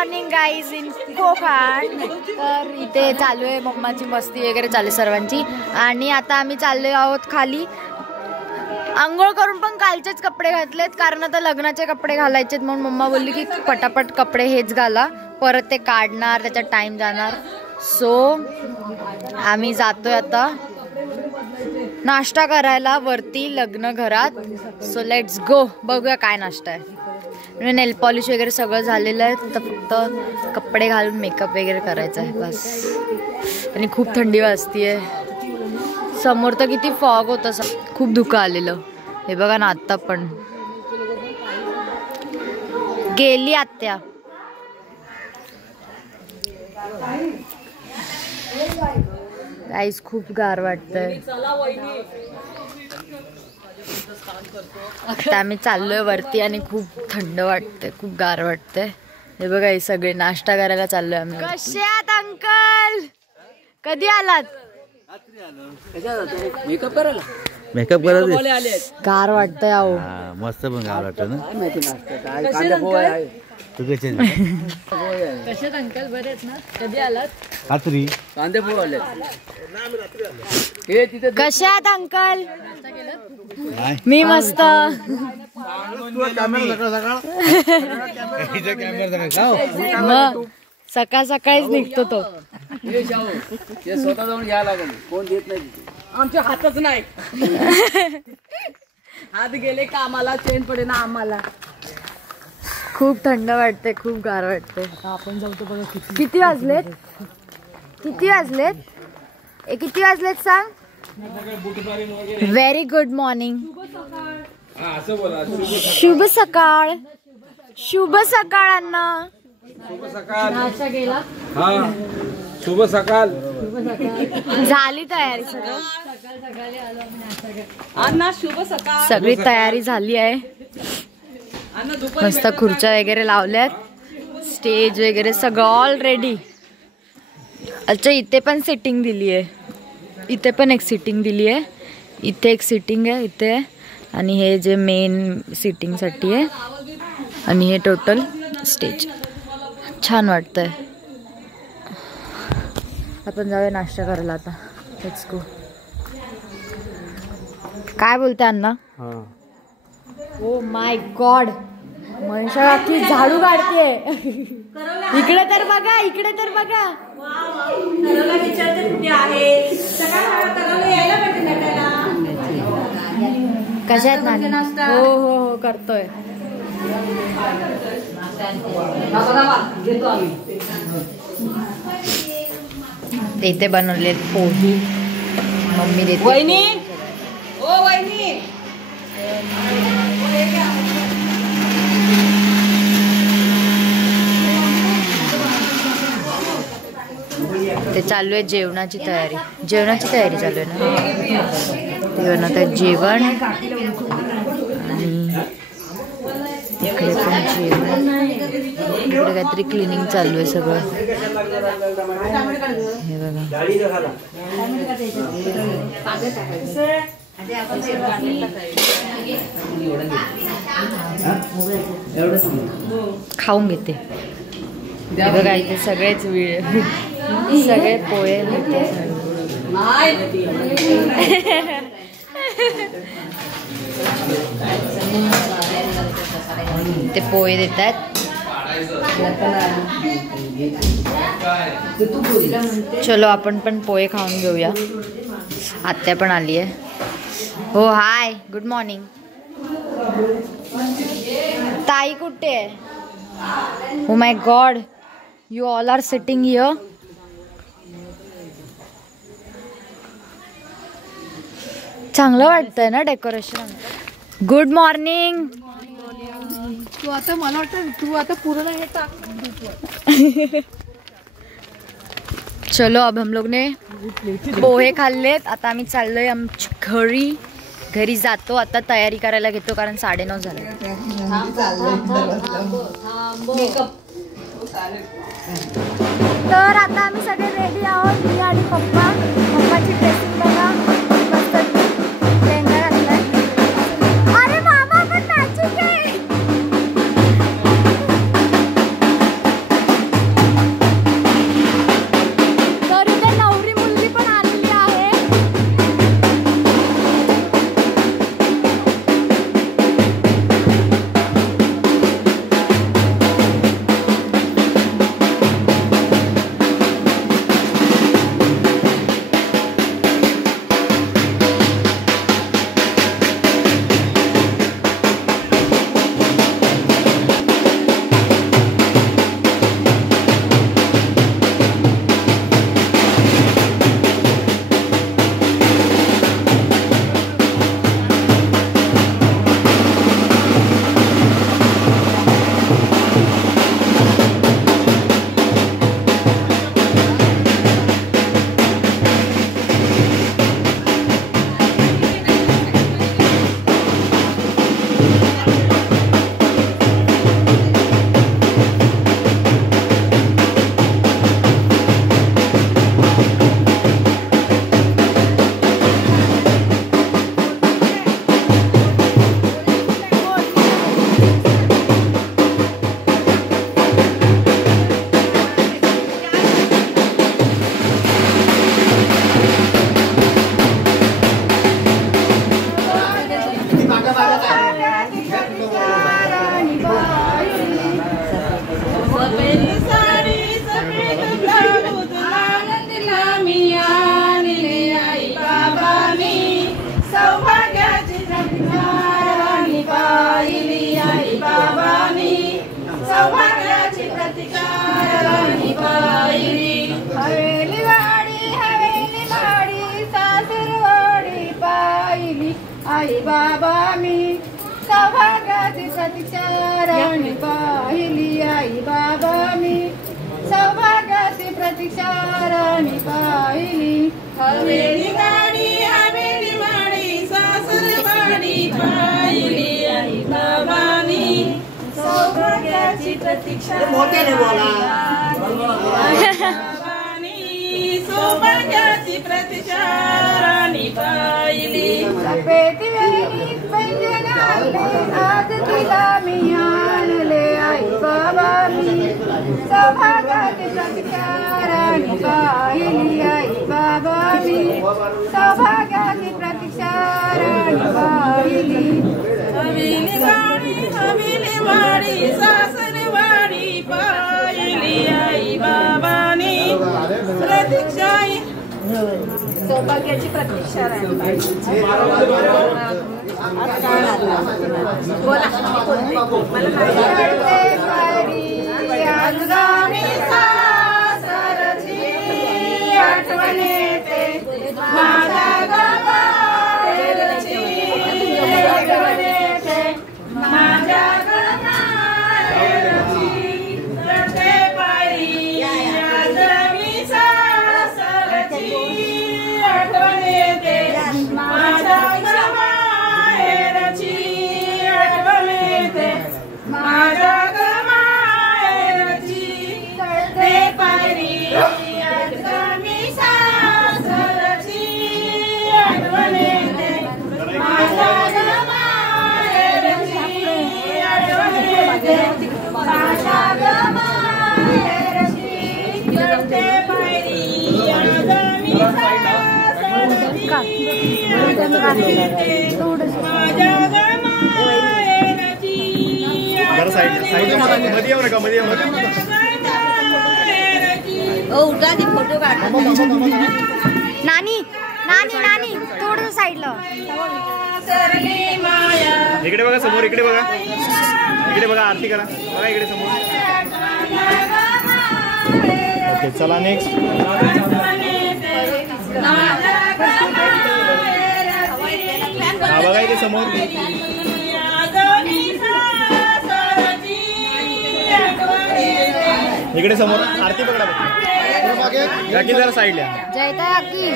Morning guys in Konkan. तर इथे चालू आहे मम्माची मस्ती वगैरे चालू आहे सर्वांची. आणि आता आम्ही चाललो आहोत खाली. आंघोळ करून पण कालचेच कपडे घातलेत कारण आता लग्नाचे कपडे घालायचेत म्हणून मम्मा बोलली की पटापट कपडे हेच घाला, परत ते काढणार त्याच्यात टाइम जाणार. सो आम्ही जातोय आता नाश्ता करायला वरती लग्न घरात. So let's go. बघूया काय नाश्ता आहे. म्हणजे नेल पॉलिश वगैरे सगळं झालेलं आहे, तर फक्त कपडे घालून मेकअप वगैरे करायचा आहे बस. आणि खूप थंडी वाजतीये. समोर तर किती फॉग होतं, खूप धुकं आलेलं. हे बघा ना, आत्ता पण गेली आत्या. गाईस खूप गार वाटतंय. आता आम्ही चाललोय वरती आणि खूप थंड वाटतंय, खूप गार वाटतंय. हे बघा हे सगळे नाश्ता करायला चाललोय आम्ही. कसे आहात अंकल? कधी आलात? मेकअप करायला गार वाटतंय. अहो मस्त पण गार वाटत ना. कसे अंकल? बरेच ना? कधी आलात? रात्री कांदे पोहे आले. कसे आहात अंकल? मी मस्त. मग सकाळ सकाळीच निघतो तो. स्वतः जाऊन घ्यायला लागेल, कोण देत नाही. आमच्या हातच नाही. हात गेले का आम्हाला चेन पडे ना आम्हाला. खूप थंड वाटते, खूप गार वाटते. आपण जाऊतो बघा. किती वाजलेत? किती वाजलेत? किती वाजलेत सांग? Very good morning. शुभ सकाळ. शुभ सकाळ अण्णा. नाश्ता केला? शुभ सकाळ. झाली तयारी सगळं? अण्णा शुभ सकाळ. सगळी तयारी झाली आहे. मस्त खुर्च्या वगैरे लावल्यात, स्टेज वगैरे सगळं ऑलरेडी. अच्छा इथे पण सिटिंग दिली आहे. इथे पण एक सिटिंग दिली आहे. इथे एक सिटिंग आहे इथे. आणि हे जे मेन सिटिंगसाठी आहे. आणि हे टोटल स्टेज. छान वाटतंय. आपण जाऊया नाश्ता करायला आता. Let's go. काय बोलते अण्णा? ओ माय गॉड, मनीषा की झाडू काढते. इकडे तर बघा, इकडे तर बघा. कशा आहेत ना? हो हो हो करतोय. इथे बनवले पोही मम्मी देते. वहिनी, ओ वहिनी. ते चालू आहे जेवणाची तयारी. जेवणाची तयारी चालू आहे ना. ते बनवत आहे जेवण. आणि इकडे पण जेवण. इकडे काहीतरी क्लिनिंग चालू आहे सगळं. हे बघा. खाऊन घेते. हे बघा इथे सगळेच सगळे पोहे ते पोहे देतात. चलो आपण पण पोहे खाऊन घेऊया. आत्या पण आली आहे. हो हाय, गुड मॉर्निंग. ताई कुठे आहे? Oh my god, you all are sitting here. चांगलं वाटतंय ना डेकोरेशन. Good morning. तू आता मला वाटतं तू आता पूर्ण हे टाक. चलो अब हम लोग ने पोहे खाल्लेत. आता आम्ही चाललोय आमच्या घरी. घरी जातो आता. तयारी करायला घेतो कारण 9:30 झाले. तर आता आम्ही सगळे रेडी आहोत. मी आणि पप्पा. पप्पाची ड्रेसिंग बघा. मस्त लेहंगा घातलाय. अरे मामा पण मॅचिंग आहे. सौभाग्याची प्रतीक्षा राणी पाहिली. हवेली वाडी सासरवाडी पाहिली. आई बाबा मी सौभाग्याची प्रतीक्षा राणी पाहिली. आई बाबा मी सौभाग्याची प्रतीक्षा राणी पाहिली. हवेली वाडी सासरवाडी पाहिली. आई बाबा मी सौभाग्याची प्रतीक्षा सौभाग्याची प्रतीक्षा राणी पाहिली. सफेद वेणीत पैंजण आणले आज तिला मी आणले. आई बाबा मी सौभाग्याची प्रतीक्षा राणी पाहिली. आई बाबा मी सौभाग्याची प्रतीक्षा राणी पाहिली. हवेली वाडी सासरवाडी पाहिली. आई बाबांनी प्रतीक्षा सौभाग्याची प्रतीक्षा राणी पाहिली. आठवण येते माझ्या गावाची. माझ्या गावाची रडते पायरी आज मी सासरची. आठवण येते माझ्या गावाची. आठवण येते माझ्या गावाची. रडते पायरी आज मी सासरची. आठवण येते माझ्या गावाची. आठवण येते माझ्या गावाची. रडते पायरी आज मी सासरची. आठवण येते माझ्या गावाची. फोटो काढ. नानी नानी नानी थोडं साईडला. इकडे बघा समोर. इकडे बघा. इकडे बघा. आरती करा. बघा इकडे समोर. ओके चला नेक्स्ट. हा बघा इकडे समोर. इकडे समोर आरती पकडा. बाकी जरा साईडला. जयता आकी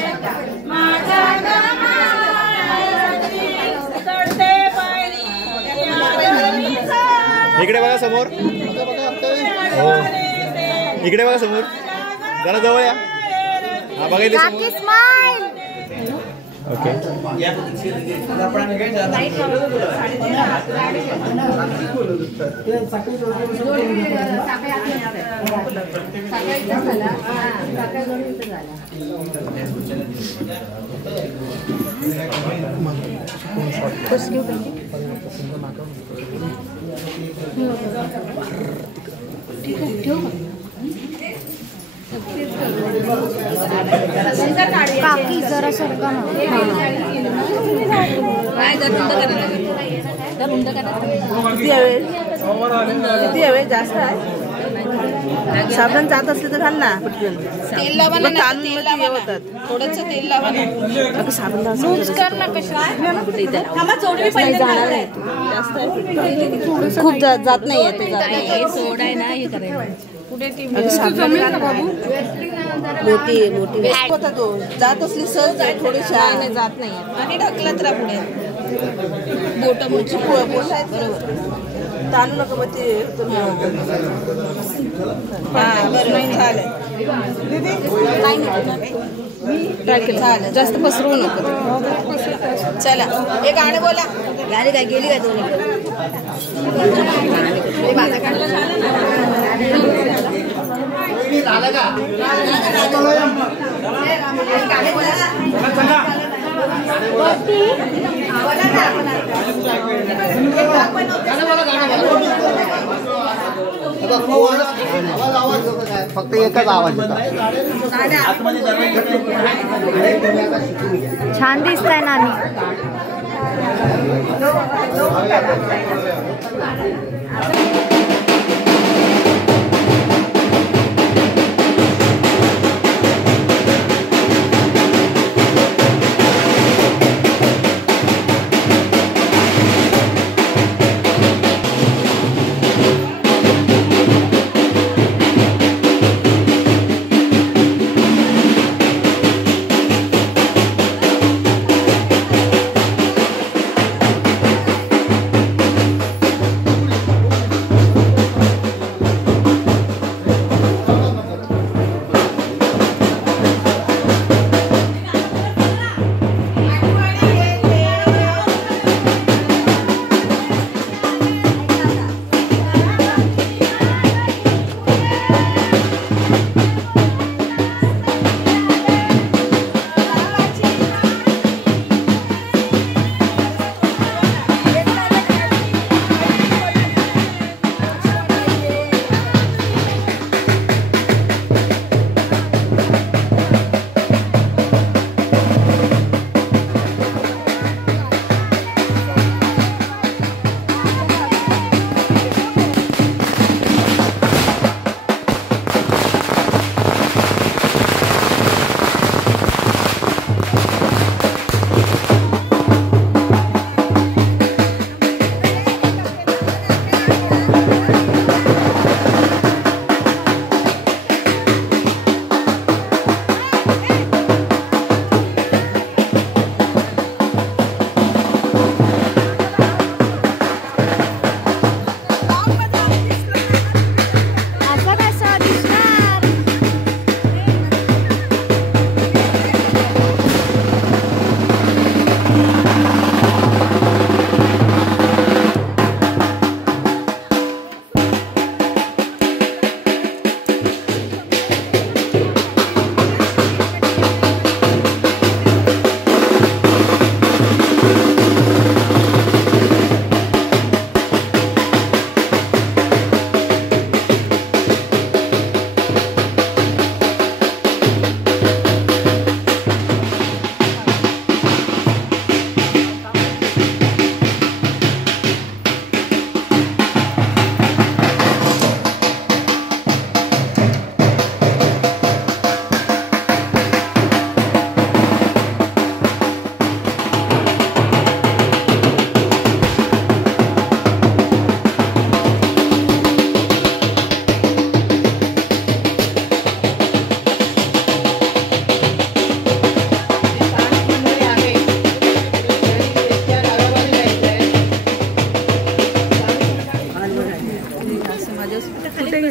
इकडे बघा समोर. हो इकडे बघा समोर. जरा जवळ या. हा बघा इथे समोर. स्माइल. ओके काकी जरा सरका ना. किती हवे जास्त आहे. साबण जात असले तर घाल ना. तेल लावा ना. तांदूळ होतात. थोडंसं तेल लावा ना. साबण कर ना. खूप जात नाही आहे. सोडा आहे ना हे करायला. मोठी होता तो जात असली सहज थोडीशी जात नाही आणि ढकलत राहा पुढे. बोट मुळची बोट आहेत बरोबर. ताणू नका मग ते. हा बरोबर चालेल. चालेल जास्त पसरवू नको. चला हे गाणं बोला. गाडी काय गेली काय दोन्ही. फक्त एकच आवाज येतो. छान दिसताय नानी.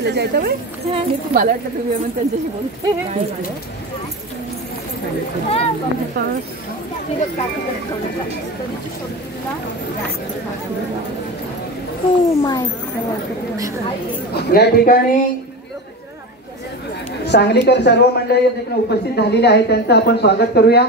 गेलं जायचं बाई मला वाटलं तुम्ही मग त्यांच्याशी बोलते या ठिकाणी सांगलीकर सर्व मंडळी या ठिकाणी उपस्थित झालेले आहेत त्यांचं आपण स्वागत करूया.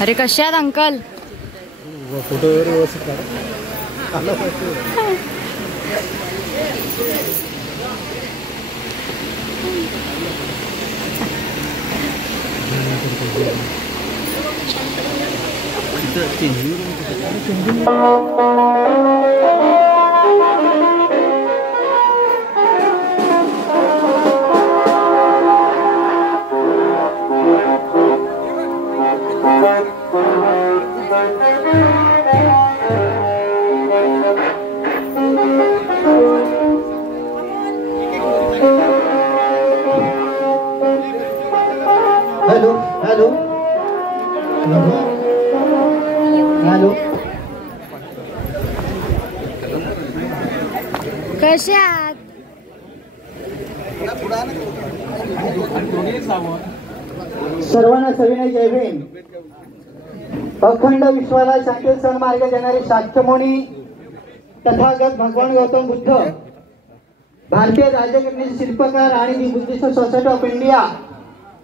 अरे कसे आहात अंकल? फोटो वगैरे व्यवस्थित काढा. हॅलो हॅलो हॅलो कसे आहात? सर्वांना सविनय जय भीम. अखंड विश्वाला शांती सन्मार्ग देणारे शाक्यमुनी तथागत भगवान गौतम बुद्ध, भारतीय राज्यघटनेचे शिल्पकार आणि दी बुद्धिस्ट सोसायटी ऑफ इंडिया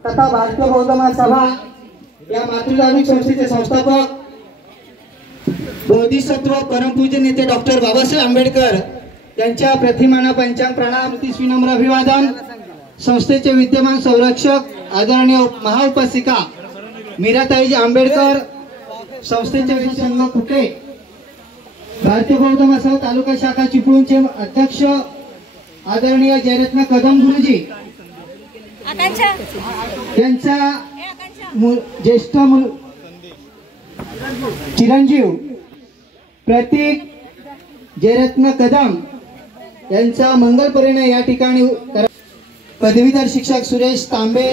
तथा भारतीय बौद्ध महासभा या मातृधार्मिक संस्थेचे संस्थापक बोधिसत्व परमपूज्य नेते डॉक्टर बाबासाहेब आंबेडकर यांच्या प्रतिमाना पंचांग प्रणाम, 30 विनम्र अभिवादन. संस्थेचे विद्यमान संरक्षक आदरणीय महाउपासिका मीराताईजी आंबेडकर, संस्थेचे विशंग कुटे, भारतीय बौद्ध महासभा तालुका शाखा चिपळूणचे अध्यक्ष आदरणीय जयरत्न कदम गुरुजी त्यांचा ज्येष्ठ चिरंजीव प्रतीक जयरत्न कदम यांचा मंगल परिणय या ठिकाणी. पदवीधर शिक्षक सुरेश तांबे,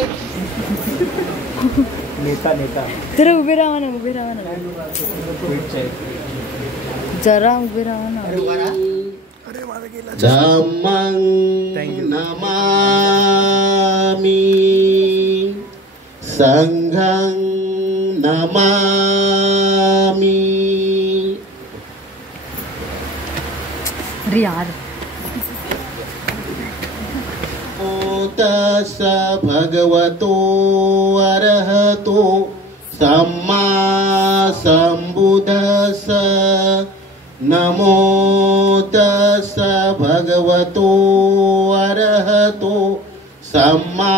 जरा उभे राहा ना, उभे राहा ना, जरा उभे राहा ना. धम्मं नमामि संघं नमामि. अरे यार. तस् भगवतो अरहतो सम्मा सम्बुद्धस्स. नमो तस् भगवतो अरहतो सम्मा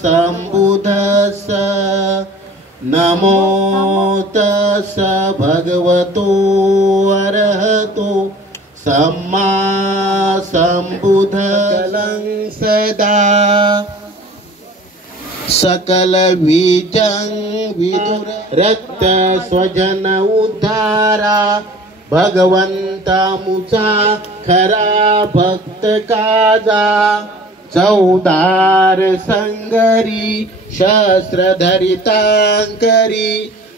सम्बुद्धस्स. नमो तस् भगवतो अरहतो सम्मा सम्बुद्धं सदा सकल बीजं विदुर रक्त स्वजन उद्धारा. भगवंता मुचा खरा भक्त काजा. चौदार संगरी शस्त्र धरितांकरी.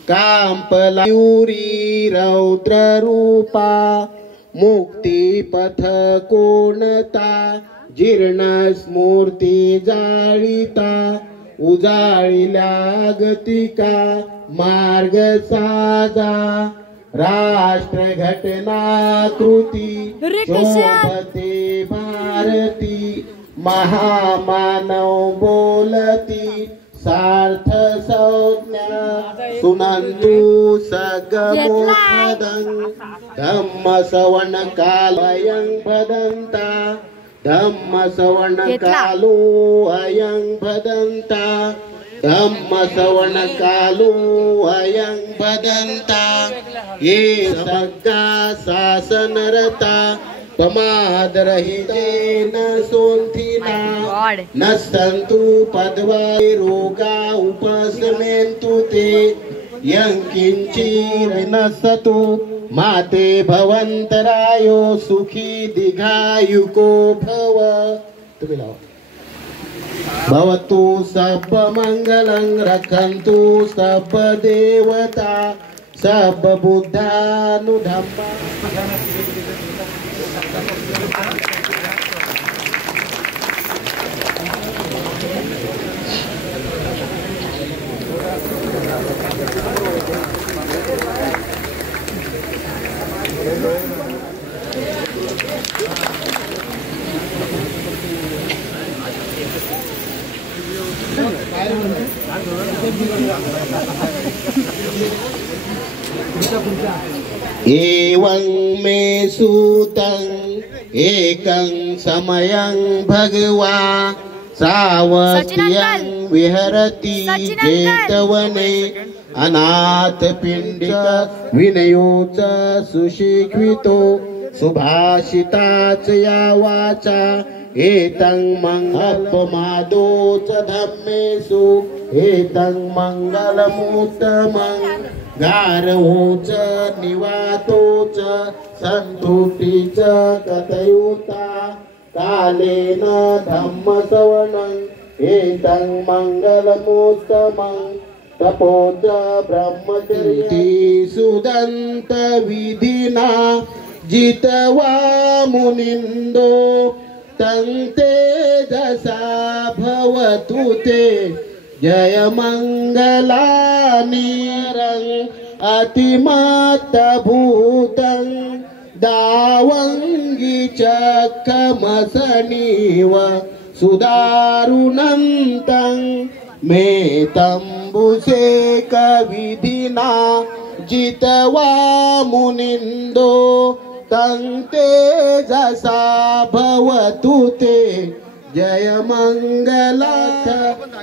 कांपला युरी रौद्र रूपा. मुक्ती पथ कोणता जीर्ण स्मूर्ती जाळीता. उजाळिल्या गतिका मार्ग साजा. राष्ट्र घटना कृती शोभते भारती. महामानव बोलती सार्थ संज्ञा. सुनंतु सगमोपदं धम्म सवर्ण काल अयं भदंता. धम्म सवर्ण कालो अयं भदंता. धम्म सवर्ण कालो अयं भदंता. ये सद्गा शासनरता प्रमादरहितेन सोन्थिना. न सन्तु पद्वाय रोगा उपशमेन्तु ते. यं किञ्चित् विनशतु माते भवन्तरायो सुखी दीर्घायुको भव. तुम्ही लावा. भवतु सर्वमङ्गलं रक्षन्तु सर्वदेवता सर्वबुद्धानुधम्मा. एवं मे सूतं एकं समयं भगवा सावस्यं विहरति जेतवने अनाथ पिंडिक विनयो च सुशिक्षितो सुभाषिताच या वाचा एतं मंगलमादो च धम्मेषु एतं मंगलमुत्तमं गारवो च निवातो च संतुष्टि च कथयुता कालेन धम्मश्रवणं एतं मंगलमुत्तमं तपो च ब्रह्मचर्ये सुदन्त विधिना जितवा मुनिन्दो तं तेजसा भवतु ते जय मंगलानिरं अतिमत्तभूतं दावंगी चक्रमसनीव सुदारुणन्तं मे तंबुसेक विधिना जितवा मुनिन्दो तं तेजसा भवतु ते जय मंगलाथ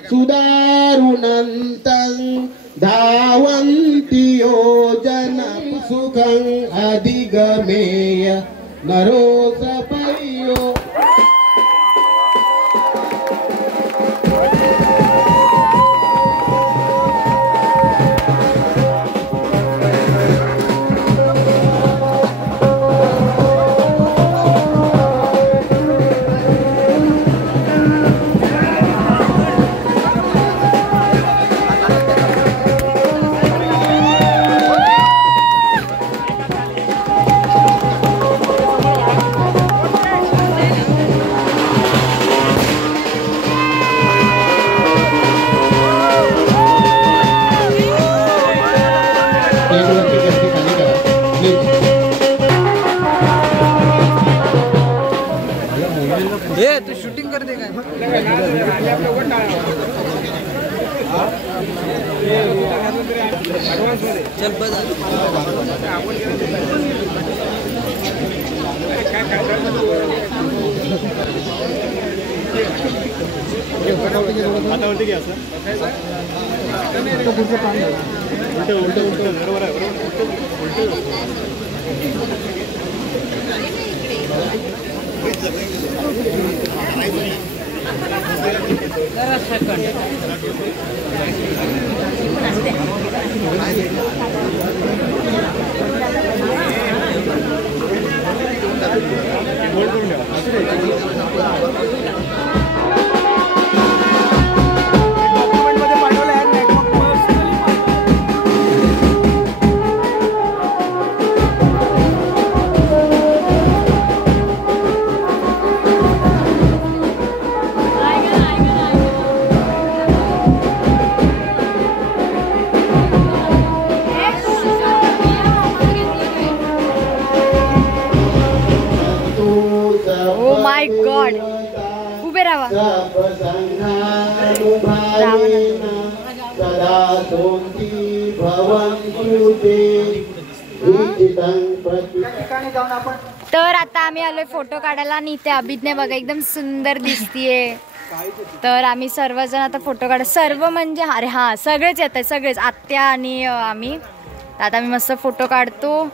सुदारुणन्तं धावन्ति योजनं सुखं अधिगमेय नरो सपर्यो. तू शूटिंग करते काय? चल बस आता वरती घ्या असं उलट उलट उलट बरोबर आहे बरोबर उलट उभे राहा. तर आता आम्ही आलोय फोटो काढायला आणि इथे अभिज्ञा बघा एकदम सुंदर दिसतीये. तर आम्ही सर्वजण आता फोटो काढ सर्व म्हणजे अरे हा सगळेच येत आहे सगळेच आत्या आणि आम्ही. आता आम्ही मस्त फोटो काढतो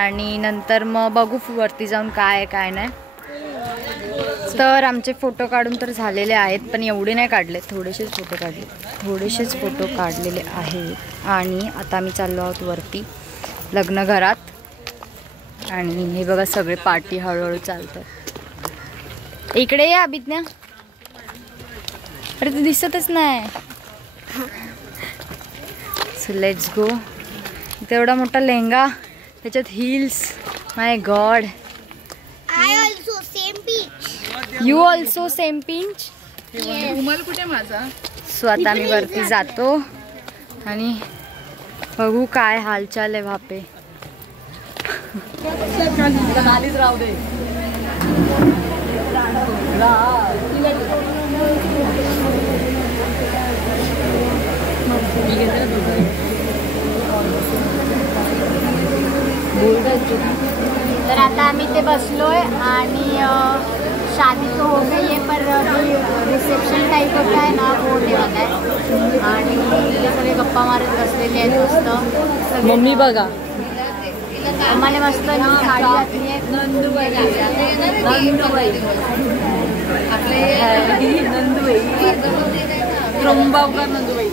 आणि नंतर मग बघू वरती जाऊन काय काय नाही. तर आमचे फोटो काढून तर झालेले आहेत पण एवढे नाही काढले थोडेसेच फोटो काढलेले आहेत. आणि आता आम्ही चाललो आहोत वरती लग्नघरात. आणि हे बघा सगळे पार्टी हळूहळू चालतात. इकडे या अभिज्ञा. अरे तू दिसतच नाही. So let's go. इथे एवढा मोठा लेहंगा, त्याच्यात hills. My God. I also same pinch. You also same pinch. रुमाल कुठे माझा? सो आता आम्ही वरती जातो आणि बघू काय हालचाल आहे वापे. राहू दे. तर आता आम्ही ते बसलोय आणि शादी तो हो गई है पर रिसेप्शन टाइप होता है ना वो ठेवत आहे आणि सगळे गप्पा मारत बसलेले आहेत मस्त. मम्मी बघा आम्हाला मस्त साडी घातली आहे. नंदुबाई आपले नंदुबाई त्र्यंबवकर नंदुबाई.